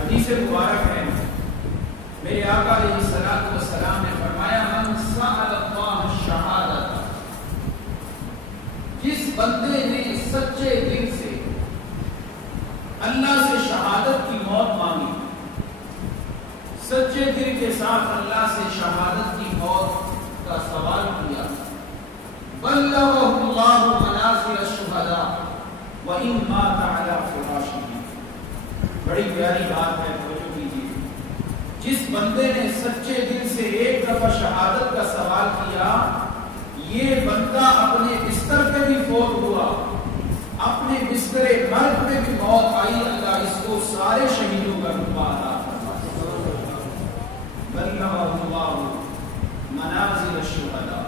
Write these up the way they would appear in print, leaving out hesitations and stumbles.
حدیث سے مبارک ہے، میرے آقا علیہ الصلوۃ والسلام نے فرمایا من سأل اللہ الشہادۃ، جس بندے نے سچے دل سے اللہ سے شہادت کی موت مانگی، سچے دل کے ساتھ اللہ سے شہادت کی موت کا سوال کیا، بلغہ اللہ منازل الشہداء وإن مات علی فراشہ، بڑی پیاری بات ہے، توجہ کیجیے، جس بندے نے سچے دل سے ایک دفعہ شہادت کا سوال کیا، یہ بندہ اپنے بستر پہ بھی فوت ہوا، اپنے بستر مرگ پہ بھی موت آئی، اللہ اس کو سارے شہیدوں کا رتبہ عطا فرمائے، بلغہ اللہ منازل الشہداء،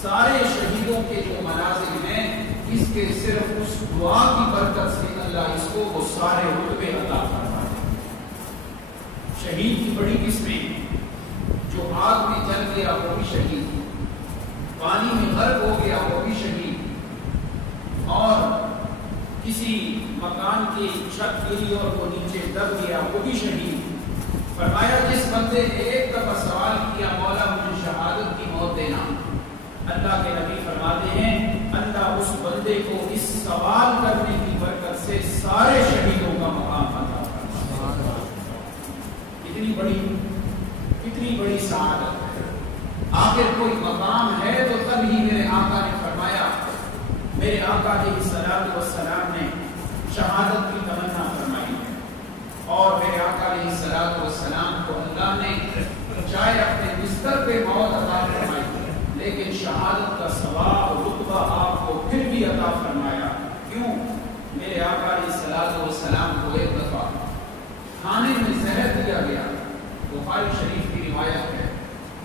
سارے شہیدوں کے جو منازل ہیں اس کے صرف اس دعا کی برکت سے اللہ اس کو وہ سارے رتبے عطا فرمائے۔ شہید کی بڑی قسمیں، جو آگ میں جل گیا وہ بھی شہید، پانی میں غرق ہو گیا وہ بھی شہید، اور کسی مکان کی چھت گری اور وہ نیچے دب گیا وہ بھی شہید۔ فرمایا جس بندے نے ایک دفعہ سوال کیا مولا مجھے شہادت کی موت دینا، اللہ کے نبی فرماتے ہیں اللہ اس بندے کو اس سوال کرنے کی برکت سے سارے شہیدوں کا مقام عطا فرماتا ہے۔ کتنی بڑی سعادت ہے۔ آخر کوئی مقام ہے تو تب ہی میرے آقا نے فرمایا، میرے آقا علیہ الصلوۃ والسلام نے شہادت کی تمنا فرمائی ہے، اور میرے آقا علیہ الصلوۃ والسلام کو اللہ نے چاہے اپنے بستر پہ موت عطا فرمائی لیکن شہادت کا ثواب رتبہ آپ کو پھر بھی عطا فرمایا۔ کیوں؟ میرے آقا علیہ الصلوۃ والسلام کو ایک دفعہ کھانے میں زہر دیا گیا، بخاری شریف کی روایت ہے،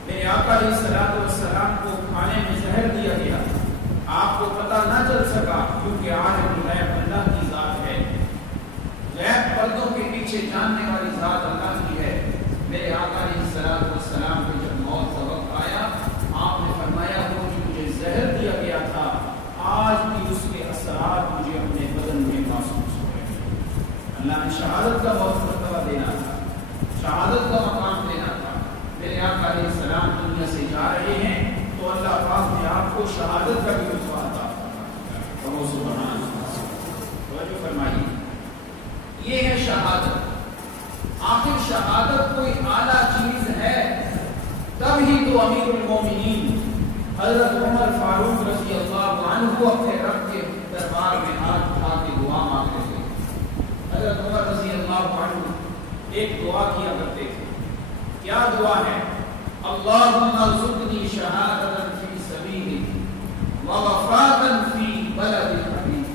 میرے آقا علیہ الصلوۃ والسلام کو کھانے میں زہر دیا گیا، آپ کو پتہ نہ چل سکا کیونکہ عالم الغیب اللہ کی ذات ہے، غیب پردوں کے پیچھے جاننے والی ذات اللہ کی ہے۔ میرے آقا علیہ الصلوۃ والسلام کو جب موت کا وقت آیا، آپ نے فرمایا وہ جو مجھے زہر دیا گیا تھا آج بھی اس کے اثرات مجھے اپنے بدن میں محسوس ہو رہے ہیں۔ اللہ نے شہادت کا بہت مرتبہ دینا تھا، شہادت کا مقام دینا تھا۔ میرے آقا علیہ السلام دنیا سے جا رہے ہیں تو اللہ پاک نے آپ کو شہادت کا بھی رتبہ عطا فرمایا۔ سبحان اللہ، توجہ فرمائیے، یہ ہے شہادت۔ آخر شہادت کوئی اعلیٰ چیز ہے تب ہی تو امیر المومنین حضرت عمر فاروق رضی اللہ عنہ اپنے رب کے دربار میں ہاتھ اٹھا کے دعا مانگتے تھے۔ حضرت عمر رضی اللہ عنہ ایک دعا کیا کرتے تھے، کیا دعا ہے؟ اللہم ارزقنی شہادۃ فی سبیلک ووفاۃ فی بلد حبیبک۔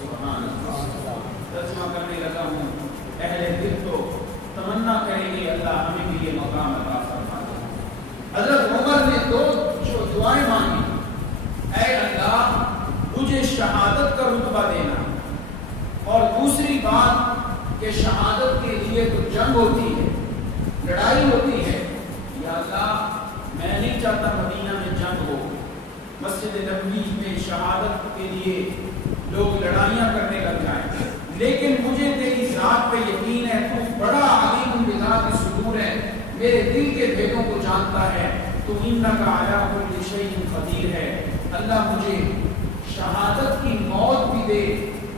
سبحان اللہ، ترجمہ کرنے لگا ہوں، اہل دل تو تمنا کریں گے اللہ ہمیں بھی یہ مقام عطا فرما دے۔ حضرت عمر نے دو جو دعائیں مانگی، اے اللہ مجھے شہادت کا رتبہ دینا، اور دوسری بات کہ شہادت کے لیے تو جنگ ہوتی ہے، لڑائی ہوتی ہے، یا اللہ میں نہیں چاہتا مدینہ میں جنگ ہو، مسجد نبوی میں شہادت کے لیے لوگ لڑائیاں کرنے لگ جائیں، لیکن مجھے تیری ذات پہ یقین ہے، تو بڑا علیم بذات الصدور ہے، میرے دل کے بھیدوں کو جانتا ہے، تو انک علی کل شیء قدیر ہے، اللہ مجھے شہادت کی موت بھی دے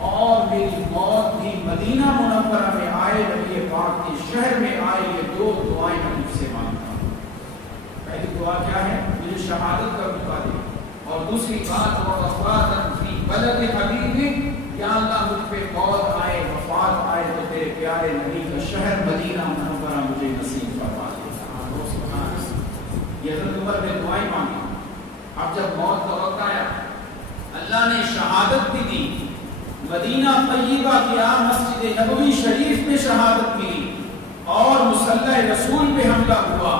اور میری موت بھی مدینہ منورہ میں آئے، نبی پاک کے شہر میں آئے۔ یہ دو دعائیں میں مجھ سے مانگتا ہوں۔ پہلی دعا کیا ہے؟ مجھے شہادت کا رتبہ دے، اور دوسری بات وفاۃ فی بلد حبیبک، یا اللہ مجھ پہ موت آئے، وفات آئے تو تیرے پیارے نبی کا شہر مدینہ منورہ مجھے نصیب فرما دے۔ یہ حضرت عمر نے دعائیں مانگی۔ اب جب موت کا وقت آیا، اللہ نے شہادت بھی دی، مدینہ طیبہ کیا، مسجد نبوی شریف میں شہادت ملی، اور مصلی رسول پہ حملہ ہوا۔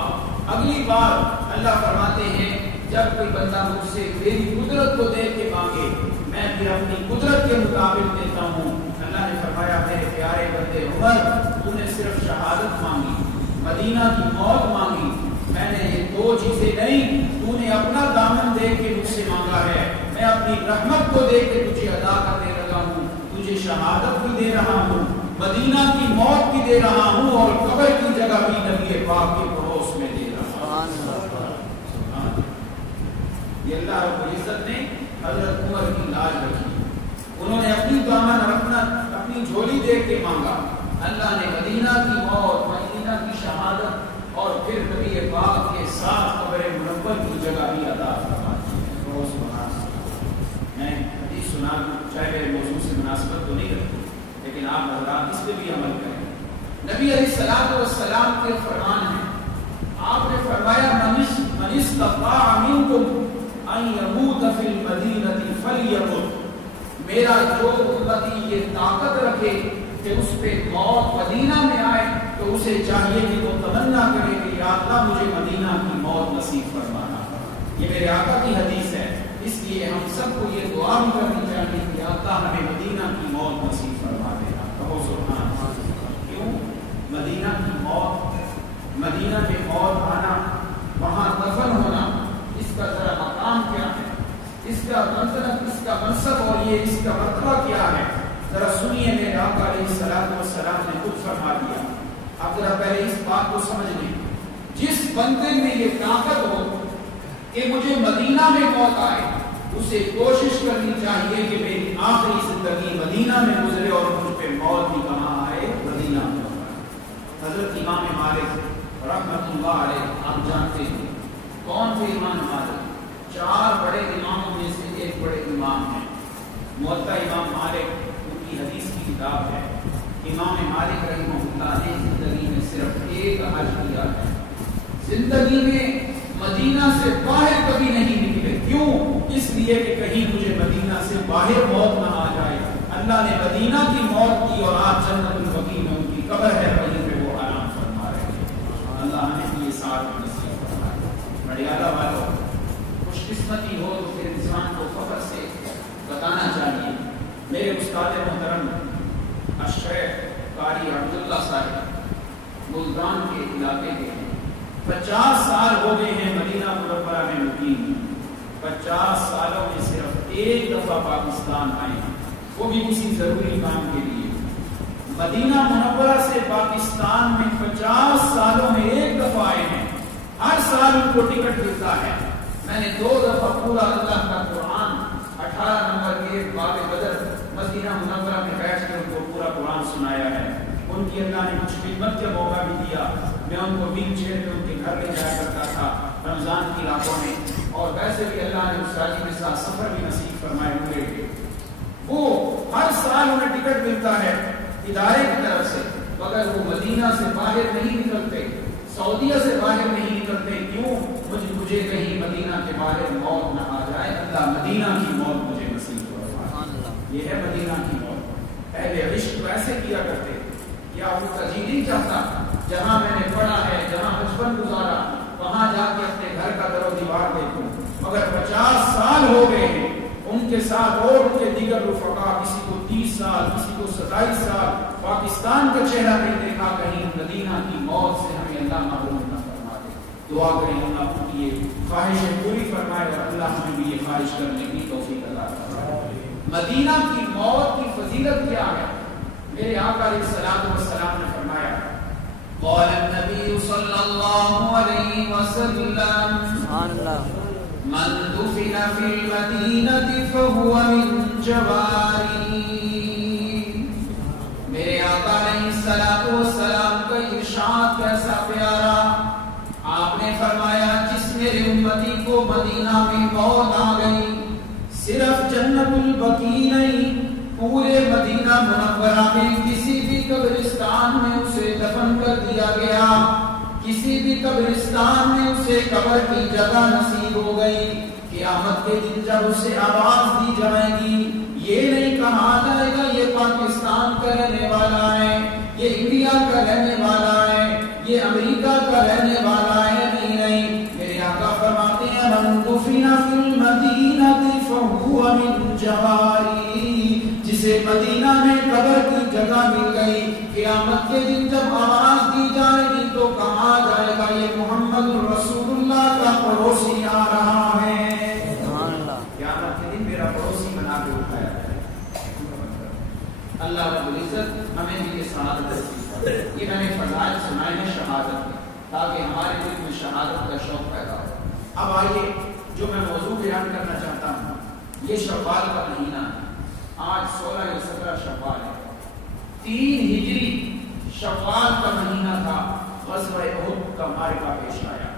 اگلی بار اللہ فرماتے ہیں جب کوئی بندہ مجھ سے میری قدرت کو دیکھ کے مانگے، میں پھر اپنی قدرت کے مطابق دیتا ہوں۔ اللہ نے فرمایا میرے پیارے بندے عمر، تو نے صرف شہادت مانگی، مدینہ کی موت مانگی، میں نے یہ دو چیزیں نہیں، تو نے اپنا دامن دے کے مجھ سے مانگا ہے، میں اپنی رحمت کو دے کے تجھے ادا کرنے لگا ہوں، تجھے شہادت بھی دے رہا ہوں، مدینہ کی موت بھی دے رہا ہوں اور قبر کی جگہ بھی نبی پاک کے پڑوس میں دے رہا ہوں۔ یہ اللہ رب العزت نے حضرت عمر کی لاج رکھی، انہوں نے اپنی دامن اپنی جھولی دیکھ کے مانگا، اللہ نے مدینہ کی موت، مدینہ کی شہادت اور پھر نبی پاک کے ساتھ قبر منور کی جگہ بھی عطا فرما دی۔ میں حدیث سنا چاہے میرے موضوع سے مناسبت تو نہیں رکھتی، لیکن آپ حضرات اس پہ بھی عمل کریں۔ نبی علیہ الصلوۃ والسلام کے فرمان ہے، آپ نے فرمایا من استطاع منکم ان یموت فی المدینہ فلیمت، میرا جو امتی یہ طاقت رکھے کہ اس پہ موت مدینہ میں آئے تو اسے چاہیے کہ وہ تمنا کرے کہ یا اللہ مجھے مدینہ کی موت نصیب فرمانا۔ یہ میرے آقا کی حدیث ہے، اس لیے ہم سب کو یہ دعا بھی کرنی چاہیے کہ یا اللہ ہمیں مدینہ کی موت نصیب فرما دینا۔ کہو سبحان اللہ۔ کیوں؟ مدینہ کی موت، مدینہ میں موت آنا، وہاں دفن ہونا، اس کا ذرا مقام کیا ہے، اس کا منصب، اس کا منصب اور یہ اس کا مرتبہ کیا ہے، ذرا سنیے۔ میرے آقا علیہ الصلوۃ والسلام نے خود فرما دیا۔ اب ذرا پہلے اس بات کو سمجھ لیں، جس بندے میں یہ طاقت ہو کہ مجھے مدینہ میں موت آئے، اسے کوشش کرنی چاہیے کہ میری آخری زندگی مدینہ میں گزرے اور مجھ پہ موت بھی کہاں آئے، مدینہ میں۔ حضرت امام مالک رحمۃ اللہ علیہ، آپ جانتے ہیں کون تھے امام مالک؟ 4 بڑے اماموں میں سے ایک بڑے امام ہیں، موطا امام مالک، ان کی حدیث کی کتاب ہے۔ امام مالک رحمہ اللہ نے زندگی میں صرف ایک حج کیا ہے، زندگی میں مدینہ سے باہر کبھی نہیں نکلے۔ کیوں؟ اس لیے کہ کہیں مجھے مدینہ سے باہر موت نہ آ جائے۔ اللہ نے مدینہ کی موت کی اور آج جنت البقیع میں ان کی قبر ہے، وہیں پہ وہ آرام فرما رہے ہیں۔ اللہ نے یہ ساتھ نصیب فرمایا۔ مڑیالہ والوں، خوش قسمتی ہو تو پھر انسان کو فخر سے بتانا چاہیے، میرے استاد محترم الشیخ قاری عبداللہ صاحب ملتان کے علاقے کے ہیں، 50 سال ہو گئے ہیں مدینہ منورہ میں مقیم، 50 سالوں میں صرف ایک دفعہ پاکستان آئے ہیں، وہ بھی کسی ضروری کام کے لیے۔ مدینہ منورہ سے پاکستان میں 50 سالوں میں ایک دفعہ آئے ہیں، ہر سال ان کو ٹکٹ ملتا ہے۔ میں نے 2 دفعہ پورا اللہ کا قرآن 18 نمبر کے باب بدر مدینہ منورہ میں بیٹھ کے ان کو پورا قرآن سنایا ہے۔ ان کی اللہ نے کچھ خدمت کا موقع بھی دیا، میں ان کو ویل چیئر میں ان کے گھر لے جایا کرتا تھا رمضان کی راتوں میں، اور ویسے بھی اللہ نے اس راجی کے ساتھ سفر بھی نصیب فرمائے ہوئے تھے۔ وہ ہر سال انہیں ٹکٹ ملتا ہے ادارے کی طرف سے، مگر وہ مدینہ سے باہر نہیں نکلتے، سعودیہ سے باہر نہیں نکلتے۔ کیوں؟ مجھے کہیں مدینہ کے باہر موت نہ آ جائے، اللہ مدینہ کی موت مجھے نصیب فرمائے۔ یہ ہے مدینہ کی موت۔ اہل عشق ویسے کیا کرتے، کیا وہ جی نہیں چاہتا جہاں میں نے پڑھا ہے، جہاں بچپن گزارا، وہاں جا کے اپنے گھر کا در و دیوار دیکھوں، مگر 50 سال ہو گئے ہیں ان کے ساتھ اور ان کے دیگر رفقا، کسی کو 30 سال، کسی کو 27 سال پاکستان کا چہرہ نہیں دیکھا، کہیں مدینہ کی موت سے ہمیں اللہ محروم نہ فرما دے۔ دعا کریں اللہ کی یہ خواہشیں پوری فرمائے اور اللہ ہمیں بھی یہ خواہش کرنے کی توفیق عطا فرمائے۔ مدینہ کی موت کی فضیلت کیا ہے؟ میرے آقا علیہ الصلوۃ والسلام نے فرمایا، قال النبی صلی اللہ علیہ وسلم من دفن فی المدینہ فہو من جواری۔ میرے آقا علیہ الصلوۃ والسلام کا ارشاد کیسا پیارا، آپ نے فرمایا جس میرے امتی کو مدینہ میں موت آ گئی، صرف جنت البقیع نہیں، پورے مدینہ منورہ میں کسی بھی قبرستان میں اسے دفن کر دیا گیا، کسی بھی قبرستان میں اسے قبر کی جگہ نصیب ہو گئی، قیامت کے دن جب اسے آواز دی جائے گی، یہ نہیں کہا جائے گا یہ پاکستان کا رہنے والا ہے، یہ انڈیا کا رہنے والا ہے، یہ امریکہ کا رہنے والا ہے، نہیں، میرے آقا فرماتے ہیں من دفن فی المدینہ فہو من جواری، جسے مدینہ میں قبر کی جگہ مل گئی، قیامت کے دن جب آواز دی جائے گی تو کہا جائے گا یہ محمد رسول اللہ کا پڑوسی آ رہا ہے، قیامت کے دن میرا پڑوسی بنا کے اٹھایا ہے۔ اللہ رب العزت ہمیں بھی یہ سنائے ہیں شہادت میں، تاکہ ہمارے دل میں شہادت کا شوق پیدا ہو۔ اب آئیے جو میں موضوع بیان کرنا چاہتا ہوں، یہ شوال کا مہینہ ہے۔ آج 16 یا 17 شوال ہے۔ 3 ہجری شوال کا مہینہ تھا، غزوہ احد کا معرکہ پیش آیا۔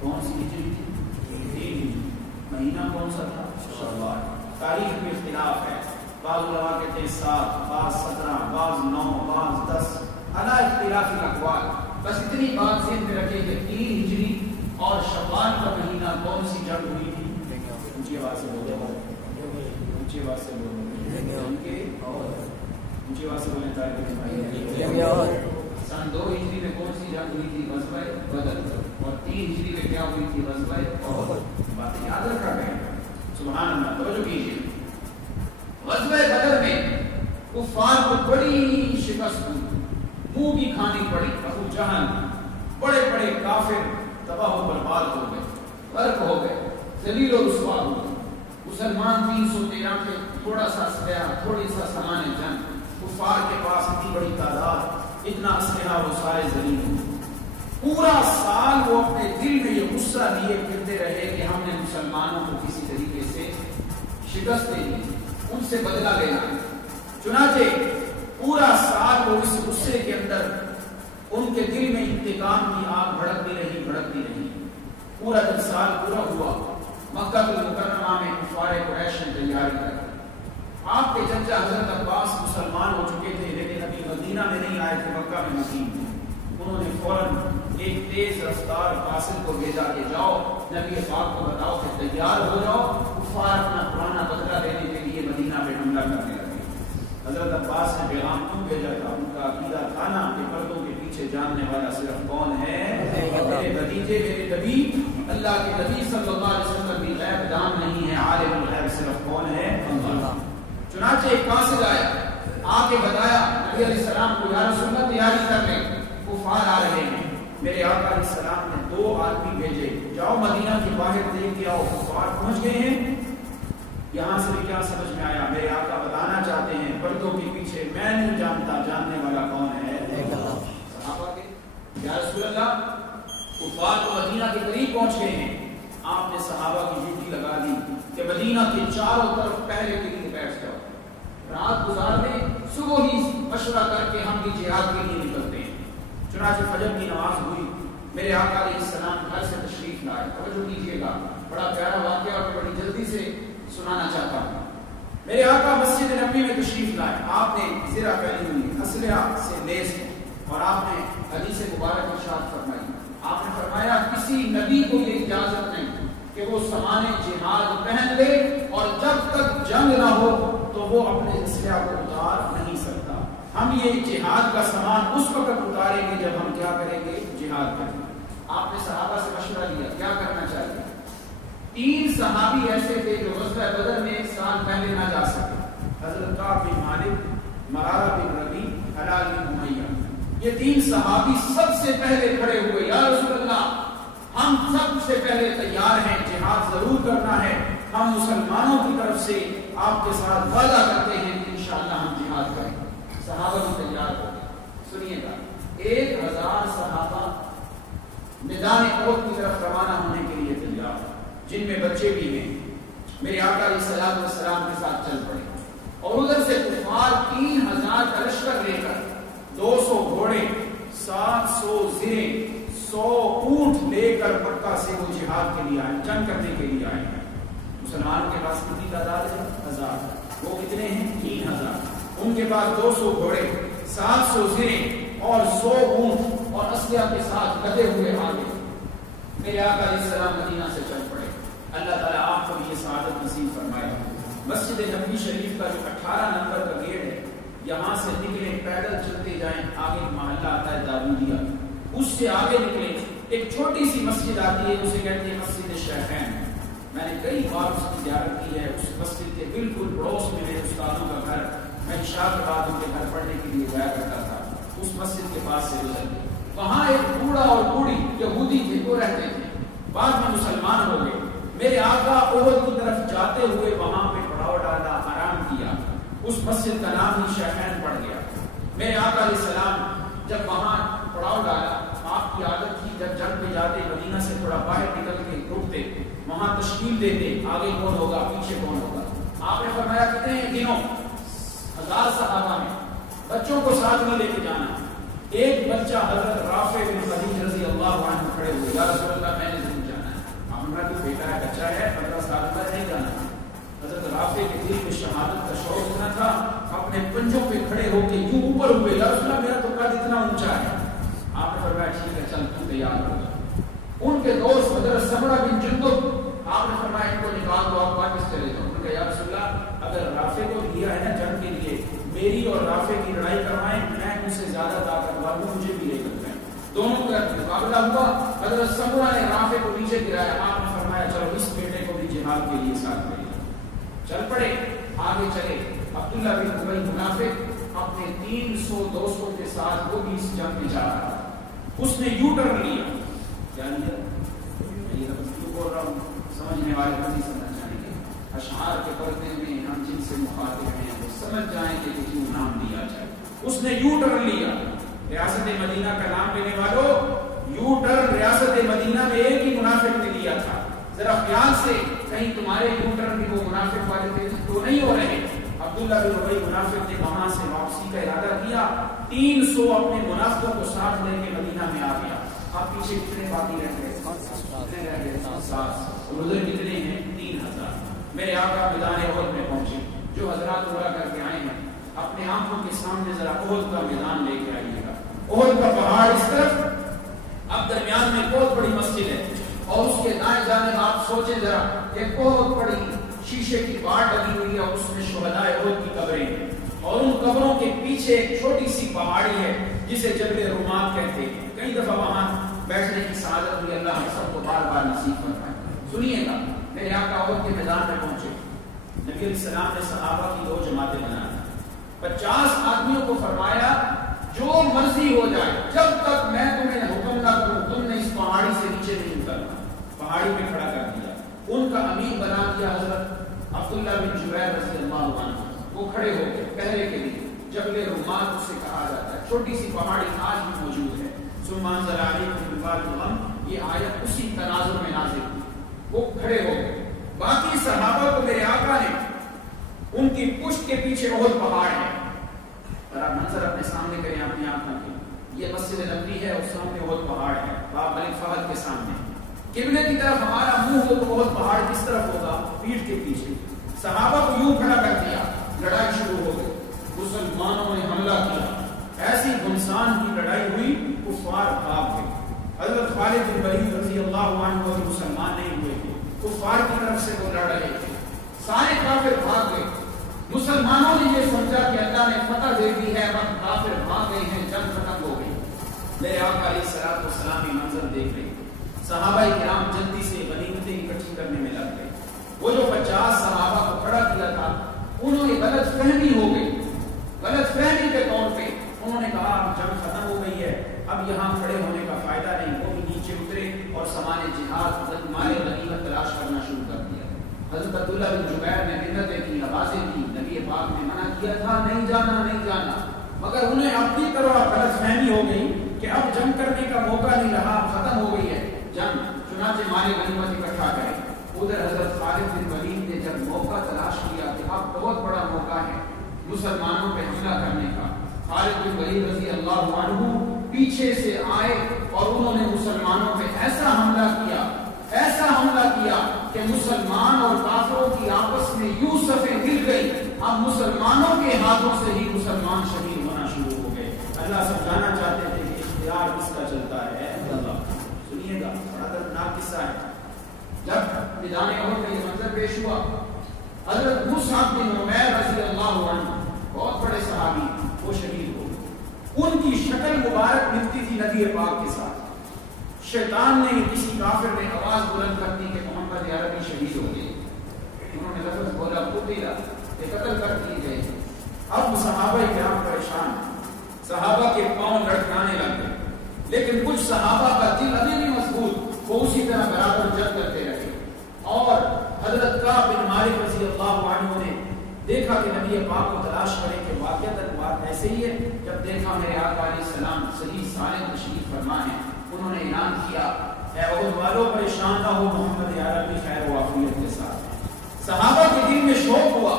کون سی ہجری تھی؟ 3 ہجری۔ مہینہ کون سا تھا؟ شوال۔ تاریخ میں اختلاف ہے، بعض علماء کہتے ہیں 7، بعض 17، بعض 9، بعض 10، علی اختلاف الاقوال۔ بس اتنی بات ذہن میں رکھیں کہ 3 ہجری اور شوال کا مہینہ کون سی جنگ ہوئی تھی؟ اونچی آواز سے بولو، اونچی آواز سے بولو، اونچی آواز سے بولیں طالب علم۔ سن 2 ہجری میں کون سی جنگ ہوئی تھی؟ غزوہ بدر۔ اور 3 ہجری میں کیا ہوئی تھی؟ غزوہ احد۔ باتیں یاد رکھا گیا، سبحان اللہ، توجہ کیجیے۔ غزوہ بدر میں کفار کو بڑی شکست ہوئی، منہ کی کھانی پڑی۔ ابو جہل، بڑے بڑے کافر تباہ و برباد ہو گئے، غرق ہو گئے، ذلیل و رسوا ہوئے۔ مسلمان 313 کے تھوڑا سا اسلحہ، تھوڑی سا سامان جنگ، کفار کے پاس اتنی بڑی تعداد، اتنا اسلحہ، وہ سارے ذلیل ہوئے۔ پورا سال وہ اپنے دل میں یہ غصہ لیے پھرتے رہے کہ ہم نے مسلمانوں کو کسی طریقے سے شکست دے دی، ان سے بدلہ لینا۔ چنانچہ پورا سال وہ اس غصے کے اندر ان کے دل میں انتقام کی آگ بھڑکتی رہی۔ پورا دن سال پورا ہوا، مکہ المکرمہ میں کفار قریش نے تیاری کر۔ آپ کے چچا حضرت عباس مسلمان ہو چکے تھے، لیکن ابھی مدینہ میں نہیں آئے تھے، مکہ میں مقیم تھے۔ انہوں نے فوراً ایک تیز رفتار قاصد کو بھیجا کہ جاؤ نبی پاک کو بتاؤ کہ تیار ہو جاؤ، کفار اپنا پرانا بدلہ لینے کے لیے مدینہ پہ حملہ کرنے لگے۔ حضرت عباس نے پیغام کیوں بھیجا تھا؟ ان کا عقیدہ تھا نا کہ پردوں کے پیچھے جاننے والا صرف کون ہے؟ میرے بھتیجے، میرے نبی، اللہ کے نبی صلی اللہ علیہ وسلم بھی غیب دان نہیں ہے، عالم الغیب صرف کون ہے؟ اللہ۔ چنانچہ ایک قاصد آیا، آ کے بتایا نبی علیہ السلام کو، یا رسول اللہ تیاری کر لیں، کفار آ رہے ہیں۔ میرے آقا علیہ السلام نے 2 آدمی بھیجے، جاؤ مدینہ کے باہر دیکھ کے آؤ، کفار پہنچ گئے ہیں۔ یہاں سے بھی کیا سمجھ میں آیا؟ میرے آقا بتانا چاہتے ہیں پردوں کے پیچھے میں نہیں جانتا، جاننے والا کون ہے؟ صحابہ کے، یا رسول اللہ کفار تو مدینہ کے قریب پہنچ گئے ہیں۔ آپ نے صحابہ کی ڈیوٹی لگا دی کہ مدینہ کے چاروں طرف پہرے کے لیے بیٹھ جاؤ، رات گزار دیں، صبح ہی مشورہ کر کے ہم بھی جہاد کے لیے نکلتے ہیں۔ چنانچہ فجر کی نماز ہوئی، میرے آقا علیہ السلام گھر سے تشریف لائے۔ توجہ کیجیے گا، بڑا پیارا واقعہ اور بڑی جلدی سے سنانا چاہتا ہوں۔ میرے آقا مسجد نبی میں تشریف لائے، آپ نے زرہ پہنی ہوئی، اسلحہ سے لیس ہے، اور آپ نے حدیث مبارک ارشاد فرمائی، آپ نے فرمایا کسی نبی کو یہ اجازت نہیں کہ وہ سامان جہاد پہن لے، اور جب تک جنگ نہ ہو تو وہ اپنے اسلحہ کو اتار نہیں سکتا۔ ہم یہ جہاد کا سامان اس وقت اتاریں گے جب ہم کیا کریں گے؟ جہاد کریں گے۔ آپ نے صحابہ سے مشورہ لیا کیا کرنا چاہیے۔ 3 صحابی ایسے تھے جو غزوہ بدر میں 1 سال پہلے نہ جا سکے، حضرت کعب بن مالک، مرارہ بن ربیع، ہلال بن امیہ۔ یہ 3 صحابی سب سے پہلے کھڑے ہوئے، یا رسول اللہ ہم سب سے پہلے تیار ہیں، جہاد ضرور کرنا ہے، ہم مسلمانوں کی طرف سے آپ کے ساتھ وعدہ کرتے ہیں کہ انشاءاللہ ہم جہاد کریں گے۔ صحابہ بھی تیار ہو گئے۔ سنیے گا، 1000 صحابہ میدان احد کی طرف روانہ ہونے کے لیے تیار، جن میں بچے بھی ہیں۔ میرے آقا علیہ السلام کے ساتھ چل پڑے، اور ادھر سے کفار 3000 کا لشکر لے کر 200 گھوڑے، 700 زریں، 100 اونٹ لے کر مکہ سے وہ جہاد کے لیے آئے، جنگ کرنے کے لیے آئے۔ مسلمانوں کے پاس کتنی تعداد ہے؟ 1000۔ وہ کتنے ہیں؟ 3000۔ ان کے پاس 200 گھوڑے، 700 زریں اور 100 اونٹ اور اسلحہ کے ساتھ لدے ہوئے آگے۔ میرے آقا علیہ السلام مدینہ سے چل پڑے۔ اللہ تعالیٰ آپ کو بھی یہ سعادت نصیب فرمائے۔ مسجد نبوی شریف کا جو 18 نمبر کا گیٹ ہے، یہاں سے نکلیں، پیدل چلتے جائیں، آگے ایک محلہ آتا ہے داودیہ، اس سے آگے نکلیں، ایک چھوٹی سی مسجد آتی ہے، اسے کہتے ہیں مسجد شیخین۔ میں نے کئی بار اس کی زیارت کی ہے۔ اس مسجد کے بالکل پڑوس میں میرے استادوں کا گھر، میں عشاء کے بعد ان کے گھر پڑھنے کے لیے جایا کرتا تھا۔ اس مسجد کے پاس سے گزر گئے، وہاں ایک بوڑھا اور بوڑھی یہودی تھے، وہ رہتے تھے، بعد میں مسلمان ہو گئے۔ میرے آقا احد کی طرف جاتے ہوئے وہاں پہ پڑاؤ ڈالا، آرام کیا، اس مسجد کا نام ہی شیخین پڑ گیا۔ میرے آقا علیہ السلام جب وہاں پڑاؤ ڈالا. آپ کی عادت تھی جب جنگ پہ جاتے مدینہ سے تھوڑا باہر نکل کے رکتے, وہاں تشکیل دیتے, آگے کون ہوگا پیچھے کون ہوگا. آپ نے فرمایا کتنے دنوں 1000 صحابہ میں بچوں کو ساتھ میں لے کے جانا. ایک بچہ حضرت رافع بن خدیج رضی اللہ عنہ کھڑے ہوئے, یا رسول اللہ میں نے ضرور جانا ہے. آپ نے کہا بیٹا ہے, بچہ ہے, 15 سال کا نہیں جانا. حضرت رافع کے دل میں شہادت کا شوق اتنا تھا, اپنے پنجوں پہ کھڑے ہو کے یوں اوپر ہوئے, یا رسول اللہ میرا تو قد اتنا اونچا ہے. آپ نے فرمایا ٹھیک ہے چل تو تیار ہو گیا. ان کے دوست حضرت سمرہ بن جندب, آپ نے فرمایا ان کو نکال دو, آپ واپس چلے جاؤ. انہوں نے کہا یا رسول اللہ اگر رافع کو لیا ہے نا جنگ کے لیے, میری اور رافع کی لڑائی کروائیں, میں ان سے زیادہ طاقتور ہوں, مجھے بھی لے کر جائیں. دونوں کا مقابلہ ہوا. حضرت سمرہ نے رافع کو نیچے گرایا. آپ نے فرمایا چلو اس بیٹے کو بھی جہاد کے لیے ساتھ لے جاؤ. چل پڑے, آگے چلے. عبداللہ بن ابی منافق اپنے 300 دوستوں کے ساتھ وہ بھی اس جنگ میں جا رہا تھا. اس نے یو ٹرن لیا. کیا لیا؟ میں یہ لفظ کیوں بول رہا ہوں, سمجھنے والے نہیں سمجھ جائیں گے. اشعار کے پردے میں ہم جن سے مخاطب ہیں وہ سمجھ جائیں گے کہ کیوں نام دیا جائے. اس نے یو ٹرن لیا. ریاست مدینہ کا نام لینے والوں, یو ٹرن ریاست مدینہ میں ایک ہی منافق نے لیا تھا. ذرا خیال سے کہیں تمہارے یو ٹرن بھی وہ منافق والے تھے تو نہیں ہو رہے. عبداللہ بن ابی منافق نے وہاں سے واپسی کا ارادہ کیا. 300 اپنے منافقوں کو ساتھ لے کے مدینہ میں آ گیا. آپ پیچھے کتنے باقی رہ گئے؟ روزے کتنے ہیں؟ 3000. میرے آقا میدان احد میں پہنچے. جو حضرات عمرہ کر کے آئے ہیں اپنے آنکھوں کے سامنے ذرا احد کا میدان لے کے آئیے گا. احد کا پہاڑ اس طرف, اب درمیان میں بہت بڑی مسجد ہے, اور اس کے دائیں جانب آپ سوچیں ذرا ایک بہت بڑی شیشے کی باڑ لگی ہوئی ہے, اور اس میں شہداء احد کی قبریں ہیں, اور ان قبروں کے پیچھے ایک چھوٹی سی پہاڑی ہے جسے جبل رومات کہتے ہیں. کئی دفعہ وہاں بیٹھنے کی سعادت ہوئی, اللہ ہم سب کو بار بار نصیب فرمائے. سنیے گا, میرے آقا احد کے میدان میں پہنچے. نبی علیہ السلام نے صحابہ کی 2 جماعتیں بنا دی. 50 آدمیوں کو فرمایا جو مرضی ہو جائے, جب تک میں تمہیں حکم نہ کروں تم نے اس پہاڑی سے نیچے نہیں اترنا. پہاڑی پہ کھڑا کر دیا. ان کا امیر بنا دیا حضرت عبداللہ بن جبیر رضی اللہ عنہ. وہ کھڑے ہو گئے پہرے کے لیے. جبل رومات اسے کہا جاتا ہے, چھوٹی سی پہاڑی آج بھی موجود ہے. ثم انزل علیکم من بعد الغم, یہ آیت اسی تناظر میں نازل ہوئی. وہ کھڑے ہو گئے. باقی صحابہ کو میرے آقا نے ان کی پشت کے پیچھے احد پہاڑ ہے. ذرا منظر اپنے سامنے کریں اپنی آنکھوں کے. یہ مسجد نبوی ہے اور سامنے احد پہاڑ ہے, باب ملک فہد کے سامنے. قبلے کی طرف ہمارا منہ ہو تو احد پہاڑ کس طرف ہوگا؟ پیٹھ کے پیچھے. صحابہ کو یوں کھڑا کر دیا. لڑائی شروع ہو گئی. مسلمانوں نے حملہ کیا. ایسی گھمسان کی لڑائی ہوئی, کفار بھاگ گئے. حضرت خالد بن ولید رضی اللہ عنہ وہ مسلمان نہیں ہوئے تھے, کفار کی طرف سے وہ لڑ رہے تھے. سارے کافر بھاگ گئے. مسلمانوں نے یہ سمجھا کہ اللہ نے فتح دے دی ہے, بس کافر بھاگ گئے ہیں, جنگ ختم ہو گئی. میرے آقا علیہ الصلوۃ والسلام یہ منظر دیکھ رہے تھے. صحابہ کرام جلدی سے غنیمتیں اکٹھی کرنے میں لگ گئے. وہ جو 50 صحابہ کو کھڑا کیا تھا انہوں نے غلط فہمی ہو گئی. غلط فہمی کے طور پہ انہوں نے کہا اب جنگ ختم ہو گئی ہے, اب یہاں کھڑے ہونے کا فائدہ نہیں. وہ بھی نیچے اترے اور سامان جہاد مال غنیمت تلاش کرنا شروع کر دیا. حضرت عبداللہ بن جبیر نے منتیں کی, آوازیں دی. نبی پاک نے منع کیا تھا نہیں جانا نہیں جانا, مگر انہیں اپنی طرح غلط فہمی ہو گئی کہ اب جنگ کرنے کا موقع نہیں رہا, ختم ہو گئی ہے جنگ. چنانچہ مال غنیمت اکٹھا کریں. ادھر حضرت خالد بن ولید نے جب موقع تلاش کیا کہ اب بہت بڑا موقع ہے مسلمانوں پہ حملہ کرنے کا, خالد بن ولید رضی اللہ عنہ پیچھے سے آئے اور انہوں نے مسلمانوں پہ ایسا حملہ کیا کہ مسلمان اور کافروں کی آپس میں یوں صفیں مل گئی. اب مسلمانوں کے ہاتھوں سے ہی مسلمان شہید ہونا شروع ہو گئے. اللہ سمجھانا چاہتے تھے کہ اختیار کس کا چلتا ہے؟ اللہ. سنیے گا, بڑا دردناک قصہ ہے. جب میدان احد میں یہ منظر پیش ہوا, حضرت مصعب بن عمیر رضی اللہ عنہ بہت بڑے صحابی, وہ شہید ہو. ان کی شکل مبارک ملتی تھی نبی پاک کے ساتھ. شیطان نے کسی کافر نے آواز بلند کر دی کہ محمد عربی شہید ہو گئے. انہوں نے لفظ بولا قتل, کہ قتل کر دیے گئے. اب صحابہ کرام پریشان, صحابہ کے پاؤں لٹکانے لگ گئے. لیکن کچھ صحابہ کا دل ابھی بھی مضبوط, وہ اسی طرح برابر جنگ کرتے رہے. اور حضرت کعب بن مالک رضی اللہ عنہ نے دیکھا کہ نبی پاک کو تلاش کرے کہ واقعتاً بات ایسے ہی ہے. جب دیکھا میرے آقا علیہ السلام صحیح سالم تشریف فرما ہے، انہوں نے اعلان کیا اے احد والو پریشان نہ ہو، محمد عربی خیر و عافیت کے ساتھ. صحابہ کے دل میں شوق ہوا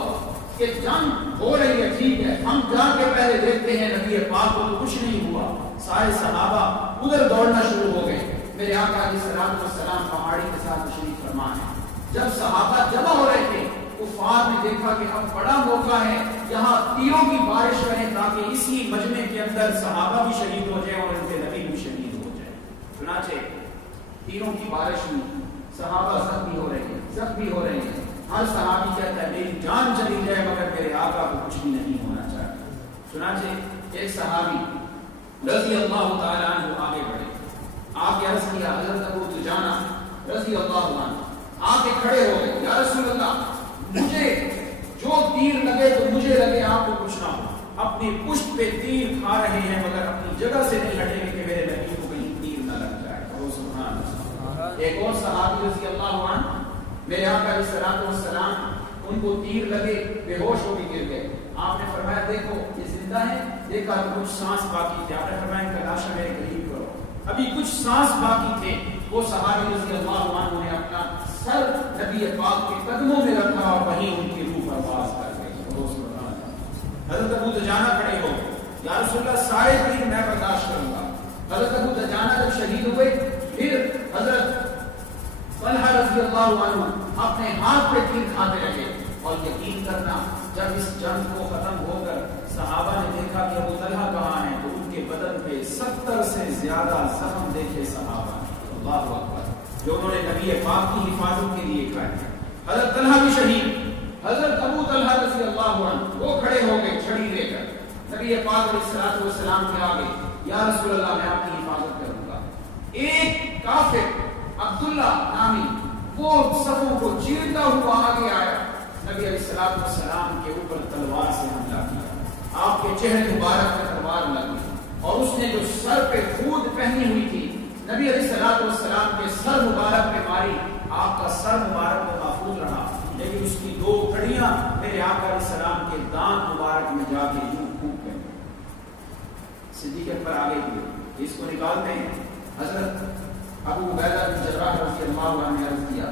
کہ جنگ ہو رہی ہے، ٹھیک ہے، ہم جا کے پہلے دیکھتے ہیں نبی پاک کو تو کچھ نہیں ہوا. سارے صحابہ ادھر دوڑنا شروع ہو گئے. میرے آقا علیہ السلام پہاڑی کے ساتھ تشریف فرما ہے. جب صحابہ جمع ہو رہے تھے، کفار نے دیکھا کہ اب بڑا موقع ہے، یہاں تیروں کی بارش کریں تاکہ اسی مجمع کے اندر صحابہ بھی شہید ہو جائیں اور ان کے نبی بھی شہید ہو جائیں. چنانچہ تیروں کی بارش میں صحابہ زخمی ہو رہے ہیں. ہر صحابی کہتا ہے میری جان چلی جائے مگر میرے آقا کو کچھ بھی نہیں ہونا چاہیے. چنانچہ ایک صحابی رضی اللہ تعالیٰ عنہ آگے بڑھے. آپ نے عرض کیا حضرت ابو دجانہ رضی اللہ عنہ آ کے کھڑے ہو گئے، یا رسول اللہ مجھے جو تیر لگے تو مجھے لگے، آپ کو کچھ نہ ہو. اپنی پشت پہ تیر کھا رہے ہیں مگر اپنی جگہ سے نہیں ہٹیں گے کہ میرے نبی کو کہیں تیر نہ لگ جائے. سبحان اللہ. ایک اور صحابی رضی اللہ عنہ میرے آقا علیہ السلام ان کو تیر لگے، بے ہوش ہو کے گر گئے. آپ نے فرمایا دیکھو یہ زندہ ہے. دیکھا تو کچھ سانس باقی تھے. آپ نے فرمایا ان کا لاشا میرے قریب کرو. ابھی کچھ سانس باقی تھے. وہ صحابی رضی اللہ عنہ نے اپنا سر نبی پاک کے قدموں میں رکھا اور وہیں ان کی روح پرواز کر گئی. حضرت ابو دجانہ کھڑے ہو گئے، یا رسول اللہ سارے تیر میں برداشت کروں گا. حضرت ابو دجانہ جب شہید ہوئے، پھر حضرت طلحہ رضی اللہ عنہ اپنے ہاتھ پہ تیر کھاتے رہے. اور یقین کرنا جب اس جنگ کو ختم ہو کر صحابہ نے دیکھا کہ ابو طلحہ کہاں ہیں تو ان کے بدن پہ 70 سے زیادہ زخم دیکھے صحابہ. اللہ اکبر. جو انہوں نے نبی پاک کی حفاظت کے لیے کھائے. حضرت طلحہ بھی شہید. حضرت ابو طلحہ رضی اللہ عنہ وہ کھڑے ہو گئے چھڑی لے کر نبی پاک علیہ السلام کے آگے، یا رسول اللہ میں آپ کی حفاظت کروں گا. ایک کافر عبداللہ نامی وہ صفوں کو چیرتا ہوا آگے آیا. نبی علیہ السلام کے اوپر تلوار سے حملہ کیا. آپ کے چہرے مبارک پر تلوار لگی اور اس نے جو سر پہ خود پہنی ہوئی تھی نبی علیہ السلام کے سر مبارک پہ ماری. آپ کا سر مبارک میں محفوظ رہا لیکن اس کی 2 کڑیاں میرے آقا علیہ السلام کے دانت مبارک میں جا کے یوں پھونک گئے. صدیق اکبر آگے ہوئے، اس کو نکالتے ہیں. حضرت ابو عبیدہ بن جراح رضی اللہ عنہ نے عرض کیا،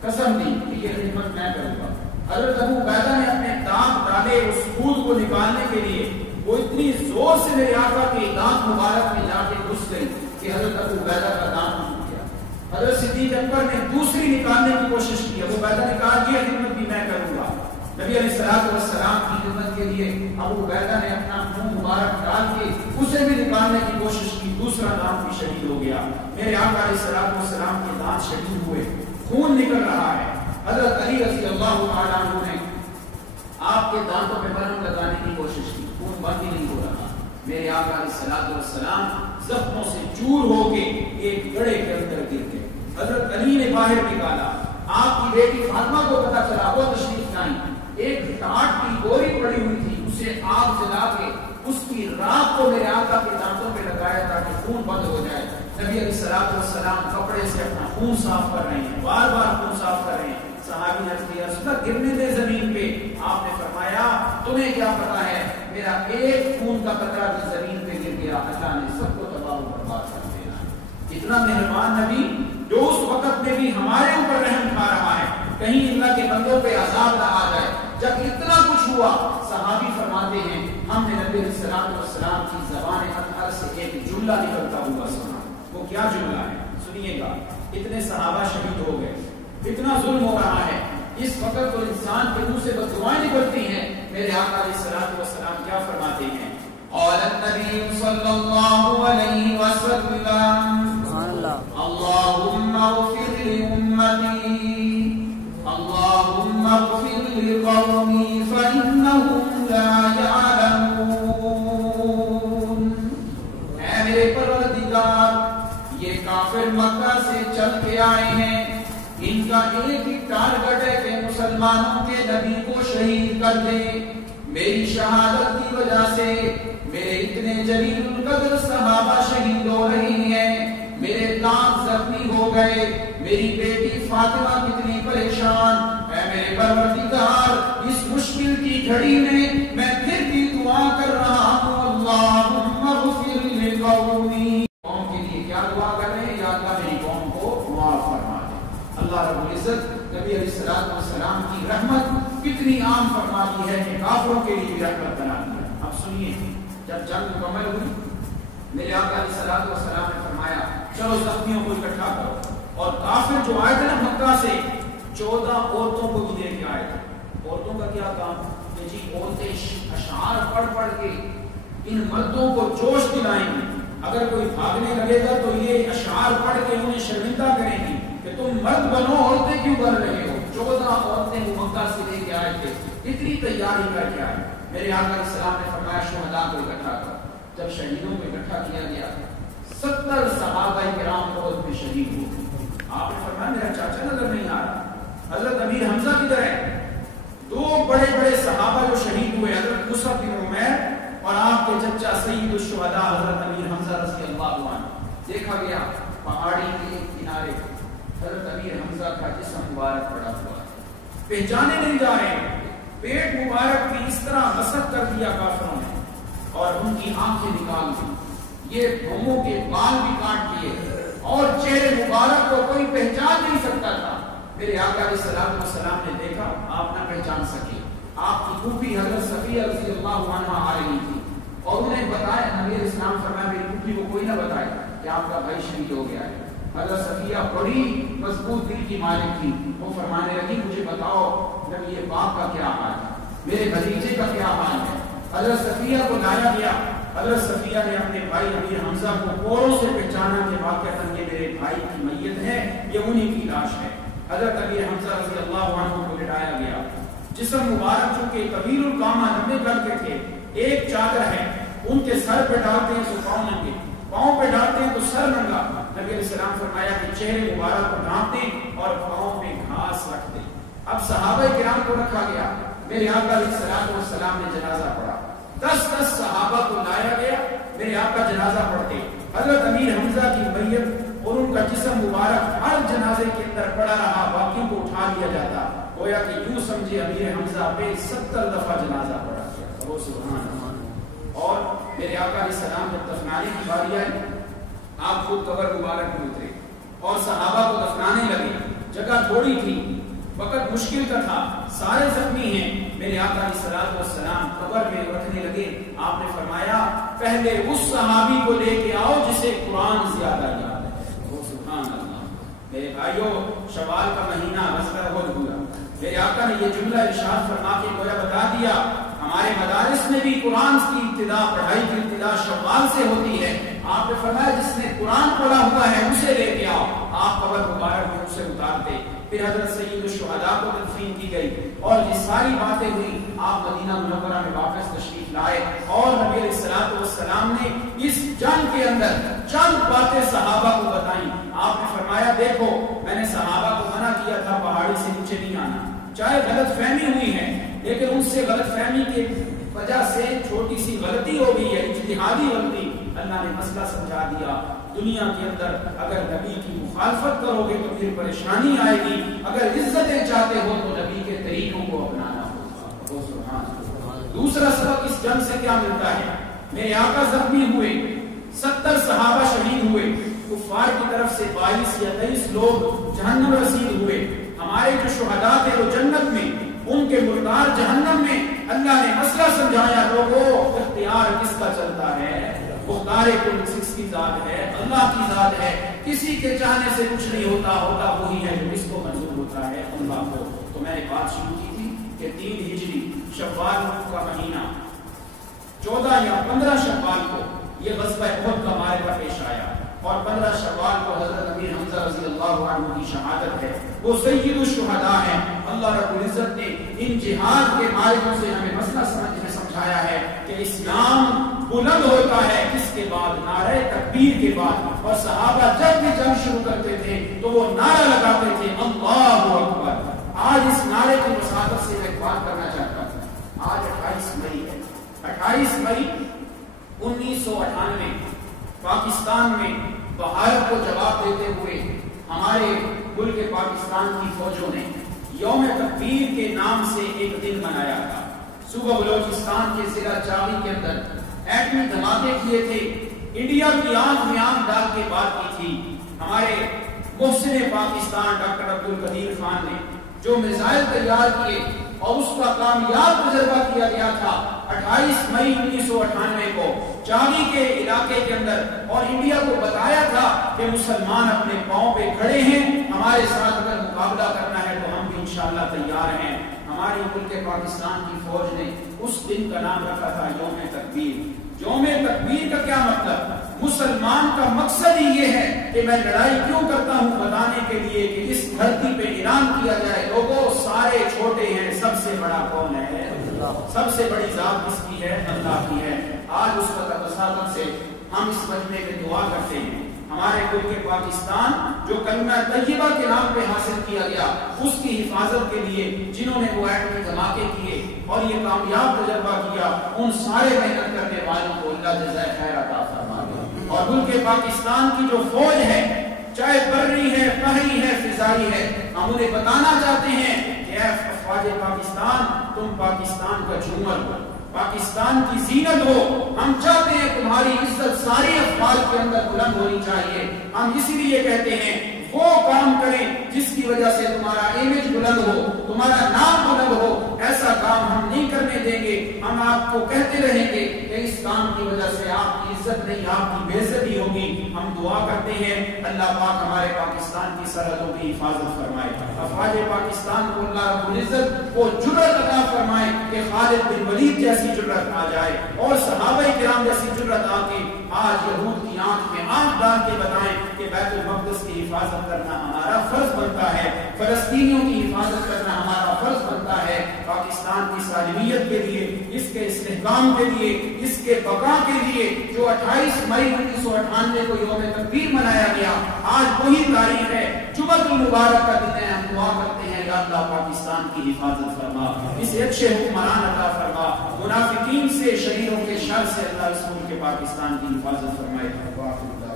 قسم دی کہ یہ خدمت میں کروں گا. حضرت ابو عبیدہ نے اپنے دانت ڈالے اس خون کو نکالنے کے لیے. وہ اتنی زور سے میرے آقا کے دانت مبارک میں جا کے گھس گئی کہ حضرت ابو عبیدہ کا دانت ٹوٹ گیا. حضرت صدیق اکبر نے دوسری نکالنے کی کوشش کی. ابو عبیدہ نے کہا یہ خدمت بھی میں کروں گا. نبی علیہ السلام کی خدمت کے لیے ابو عبیدہ نے اپنا خون مبارک ڈال کے اسے بھی نکالنے کی کوشش کی. دوسرا دانت بھی شہید ہو گیا. میرے آقا علیہ السلام کے دانت شہید ہوئے، خون نکل رہا ہے. حضرت علی رضی اللہ تعالیٰ عنہ نے آپ کے دانتوں پہ مرہم لگانے کی کوشش کی، خون بند ہی نہیں ہو رہا. میرے آقا علیہ السلام زخموں سے چور ہو کے ایک گڑھے کے اندر گر گئے. حضرت علی نے باہر نکالا. آپ کی بیٹی فاطمہ کو پتا چلا، وہ تشریف لائی. ایک ٹاٹ کی گوری پڑی ہوئی تھی، اسے آگ جلا کے اس کی راکھ کو میرے آقا کے دانتوں پہ لگایا تاکہ خون بند ہو جائے. نبی علیہ السلام کپڑے سے اپنا خون صاف کر رہے ہیں، بار بار خون صاف کر رہے ہیں. صحابی نے عرض کیا رسول اللہ گرنے دے زمین پہ. آپ نے فرمایا تمہیں کیا پتا ہے، میرا ایک خون کا قطرہ بھی زمین پہ گر گیا اللہ نے سب کو تباہ و برباد کر دینا. اتنا مہربان نبی جو اس وقت میں بھی ہمارے اوپر رحم کھا رہا ہے، کہیں اللہ کے بندوں پہ عذاب نہ آ جائے. جب اتنا کچھ ہوا صحابی فرماتے ہیں ہم نے نبی علیہ السلام کی زبان اطہر سے ایک جملہ نکلتا ہوا سنا. وہ کیا جملہ ہے سنیے گا. اتنے صحابہ شہید ہو گئے، اتنا ظلم ہو رہا ہے، اس وقت تو انسان کے منہ سے بددعائیں نکلتی ہیں. میرے آقا علیہ السلام کیا فرماتے ہیں؟ قال النبی صلی اللہ علیہ وسلم اللہم اغفر لأمتی اللہم اغفر لقومی فإنہم لا یعلمون. اے میرے پروردگار، یہ کافر مکہ سے چل کے آئے ہیں، ان کا ایک ہی ٹارگٹ ہے کہ مسلمانوں کے نبی کو شہید کر دے. میری شہادت کی وجہ سے میرے اتنے جلیل القدر صحابہ شہید ہو رہی ہیں، میرے دانت زخمی ہو گئے، میری بیٹی فاطمہ کتنی پریشان. اے میرے پروردگار، اس مشکل کی کیا دعا کر رہے ہیں؟ یا اللہ میری قوم کو معاف فرما دے۔ اللہ رب العزت نبی علیہ الصلوۃ والسلام کی رحمت کتنی عام فرما دی ہے کہ کافروں کے لیے بھی رحمت بنا دیا۔ اب سنیے، جب جنگ مکمل ہوئی میرے آقا علیہ الصلوۃ والسلام نے فرمایا چلو زخمیوں کو اکٹھا کرو، اور کافر جو آئے تھے نا مکہ سے 14 عورتوں کو بھی لے کے آئے تھے۔ عورتوں کا کیا کام کہ جی عورتیں اشعار پڑھ پڑھ کے ان مردوں کو جوش دلائیں گی، اگر کوئی بھاگنے لگے گا تو یہ اشعار پڑھ کے انہیں شرمندہ کریں گی کہ تم مرد بنو، عورتیں کیوں بن رہے ہو۔ 14 عورتیں وہ مکہ سے لے کے آئے تھے، اتنی تیاری کر کے آئے۔ میرے آقا علیہ السلام نے فرمایا شہداء کو اکٹھا کرو۔ جب شہیدوں کو اکٹھا کیا گیا 70 صحابہ کرام احد میں شہید ہوئے۔ آپ نے فرمایا میرا چاچا نظر نہیں آ رہا، حضرت امیر حمزہ کدھر ہے؟ 2 بڑے بڑے صحابہ جو شہید ہوئے، حضرت مصعب بن عمیر اور آپ کے چچا سید الشہداء حضرت امیر حمزہ رضی اللہ عنہ۔ دیکھا گیا پہاڑی کے کنارے حضرت امیر حمزہ کا جسم مبارک پڑا ہوا ہے، پہچانے نہیں جا رہے، پیٹ مبارک بھی اس طرح غصب کر دیا کافروں نے اور ان کی آنکھیں نکال دی، یہ بھوموں کے بال بھی کاٹ دیے اور چہرے مبارک کو کوئی پہچان نہیں سکتا تھا۔ میرے آقا علیہ الصلوۃ والسلام نے دیکھا، آپ نہ پہچان سکے۔ آپ کی پھوپھی حضرت صفیہ رضی اللہ عنہا آ رہی تھی اور انہیں بتایا، نبی علیہ السلام فرمایا میری پھوپھی کو کوئی نہ بتائے کہ آپ کا بھائی شہید ہو گیا ہے۔ حضرت صفیہ بڑی مضبوط دل کی مالک تھی، وہ فرمانے لگی مجھے بتاؤ نبی یہ باپ کا کیا حال ہے، میرے بھتیجے کا کیا حال ہے۔ حضرت صفیہ کو لایا گیا، حضرت صفیہ نے اپنے بھائی امیر حمزہ کو پوروں سے پہچانا کہ واقعتاً یہ میرے بھائی کی میت ہے، یہ انہی کی لاش ہے۔ حضرت امیر حمزہ رضی اللہ عنہ کو لٹایا گیا، جسم مبارک چونکہ طویل القامہ لمبے کر کے تھے، ایک چادر ہے ان کے سر پہ ڈالتے ہیں تو پاؤں ننگے، پاؤں پہ ڈالتے ہیں تو سر ننگا۔ نبی علیہ السلام فرمایا کہ چہرے مبارک کو ڈھانپتے اور پاؤں پہ گھاس رکھتے۔ اب صحابہ کرام کو رکھا گیا، میرے آقا علیہ الصلوۃ والسلام نے جنازہ پڑھا، 10 صحابہ کو لایا گیا، میرے آقا جنازہ پڑھتے، حضرت امیر حمزہ کی میت اور ان کا جسم مبارک ہر جنازے کے اندر پڑا رہا، باقی کو اٹھا لیا جاتا، گویا کہ یوں سمجھے امیر حمزہ پہ 70 دفعہ جنازہ پڑھا گیا۔ سبحان اللہ۔ اور میرے آقا علیہ السلام جب دفنانے کی باری آئی، آپ خود قبر مبارک میں اترے اور صحابہ کو دفنانے لگے، جگہ تھوڑی تھی، وقت مشکل کا تھا، سارے زخمی ہیں، میرے آقا علیہ الصلوۃ والسلام قبر میں رکھنے لگے۔ آپ نے فرمایا پہلے اس صحابی کو لے کے آؤ جسے قرآن زیادہ یاد ہے۔ سبحان اللہ۔ میرے بھائیوں، شوال کا مہینہ غزوہ احد ہوا، میرے آقا نے یہ جملہ ارشاد فرما کے گویا بتا دیا ہمارے مدارس میں بھی قرآن کی ابتدا، پڑھائی کی ابتدا شوال سے ہوتی ہے۔ آپ نے فرمایا جس نے قرآن پڑھا ہوا ہے اسے لے کے آؤ، آپ قبر مبارک میں اسے اتارتے۔ پھر حضرت سید الشہداء کو تدفین کی گئی اور یہ ساری باتیں ہوئی، آپ مدینہ منورہ میں واپس تشریف لائے اور نبی علیہ الصلوۃ والسلام نے اس جنگ کے اندر چند باتیں صحابہ کو بتائیں۔ آپ نے فرمایا دیکھو میں نے صحابہ کو منع کیا تھا پہاڑی سے نیچے نہیں آنا، چاہے غلط فہمی ہوئی ہے لیکن ان سے غلط فہمی کی وجہ سے چھوٹی سی غلطی ہو گئی ہے، اجتہادی غلطی، اللہ نے مسئلہ سمجھا دیا۔ دنیا کے اندر اگر نبی کی مخالفت کرو گے تو پھر پریشانی آئے گی، اگر عزتیں چاہتے ہو تو نبی کے طریقوں کو اپنانا ہوگا۔ دوسرا سبق اس جنگ سے کیا ملتا ہے؟ میرے آقا زخمی ہوئے، 70 صحابہ شہید ہوئے، کفار کی طرف سے 22 یا 23 لوگ جہنم رسید ہوئے، ہمارے جو شہداء تھے وہ جنت میں، ان کے مردار جہنم میں۔ اللہ نے مسئلہ سمجھایا لوگوں اختیار کس کا چلتا ہے؟ مختار کل سکس کی ذات ہے، اللہ کی ذات ہے، کسی کے چاہنے سے کچھ نہیں ہوتا، ہوتا وہی ہے جو اس کو منظور ہوتا ہے اللہ کو۔ تو میں نے بات شروع کی تھی کہ 3 ہجری شوال کا مہینہ 14 یا 15 شوال کو یہ غزوہ احد کا معرکہ پیش آیا اور 15 شوال کو حضرت امیر حمزہ رضی اللہ عنہ کی شہادت ہے، وہ سید الشہداء ہیں۔ اللہ رب العزت نے ان جہاد کے معرکوں سے ہمیں مسئلہ سمجھایا ہے کہ اسلام بلند ہوتا ہے کس کے بعد؟ نعرہ تکبیر کے بعد۔ اور صحابہ جب بھی جنگ شروع کرتے تھے تو وہ نعرہ لگاتے تھے اللہ اکبر۔ آج اس نعرے کی وساطت سے میں بات کرنا چاہتا ہوں۔ آج 28 مئی ہے، 28 مئی 1998 پاکستان میں بھارت کو جواب دیتے ہوئے ہمارے ملک پاکستان کی فوجوں نے یوم تکبیر کے نام سے ایک دن منایا تھا۔ صوبہ بلوچستان کے ضلع چاغی کے اندر ایٹمی دھماکے کیے تھے، انڈیا کی آنکھ میں آنکھ ڈال کے بات کی تھی ہمارے محسن پاکستان ڈاکٹر عبدالقدیر خان نے، جو میزائل تیار کیے اور اس کا کامیاب تجربہ کیا گیا تھا 28 مئی 1998 کو چاغی کے علاقے کے اندر، اور انڈیا کو بتایا تھا کہ مسلمان اپنے پاؤں پہ کھڑے ہیں، ہمارے ساتھ اگر مقابلہ کرنا ہے تو ہم بھی انشاءاللہ تیار ہیں۔ ہماری ملک پاکستان کی فوج نے اس دن کا نام رکھا تھا یوم تکبیر۔ یوم تکبیر کا کیا مطلب؟ مسلمان کا مقصد ہی یہ ہے کہ میں لڑائی کیوں کرتا ہوں بتانے کے لیے کہ اس دھرتی پہ اعلان کیا جائے لوگوں سارے چھوٹے ہیں، سب سے بڑا کون ہے؟ سب سے بڑی ذات کس کی ہے؟ اللہ کی ہے۔ آج اس کا تصادم سے ہم اس مجمع میں دعا کرتے ہیں ہمارے ملک پاکستان جو کلمہ طیبہ کے نام پہ حاصل کیا گیا، اس کی حفاظت کے لیے جنہوں نے وہ ایٹمی دھماکے کیے اور یہ کامیاب تجربہ کیا، ان سارے محنت کرنے والوں کو اللہ جزائے خیر عطا فرمائے۔ اور ملک پاکستان کی جو فوج ہے، چاہے بری ہے، بحری ہے، فضائی ہے، ہم انہیں بتانا چاہتے ہیں کہ اے افواج پاکستان، تم پاکستان کا جھومر ہو، پاکستان کی زینت ہو۔ ہم چاہتے ہیں تمہاری عزت ساری افواج کے اندر بلند ہونی چاہیے۔ ہم اسی لیے کہتے ہیں وہ کام کریں جس کی وجہ سے تمہارا امیج بلند ہو، تمہارا نام بلند ہو۔ ایسا کام ہم نہیں کرنے دیں گے۔ ہم آپ کو کہتے رہیں گے کہ اس کام کی وجہ سے آپ کی عزت نہیں، آپ کی بے عزتی ہوگی۔ ہم دعا کرتے ہیں اللہ پاک ہمارے پاکستان کی سرحدوں کی حفاظت فرمائے، افواج پاکستان کو اللہ رب العزت وہ جرأت عطا فرمائے کہ خالد بن ولید جیسی جرأت آ جائے اور صحابہ کرام جیسی جرأت آ کے آج یہود کی آنکھ میں آنکھ ڈال کے بتائیں کہ بیت المقدس کی حفاظت کرنا ہمارا فرض بنتا ہے، فلسطینیوں کی حفاظت کرنا ہمارا فرض بنتا ہے۔ پاکستان کی سالمیت کے لیے، اس کے استحکام کے لیے، اس کے بقا کے لیے جو 28 مئی 1998 کو یوم تکبیر منایا گیا، آج وہی تاریخ ہے، جمعۃ المبارک کا دن ہے۔ ہم دعا کرتے ہیں یا اللہ پاکستان کی حفاظت فرما، اسے اچھے حکمران عطا فرما، منافقین سے، شریروں کے شر سے اللہ اس ملک پاکستان کی حفاظت فرمائے۔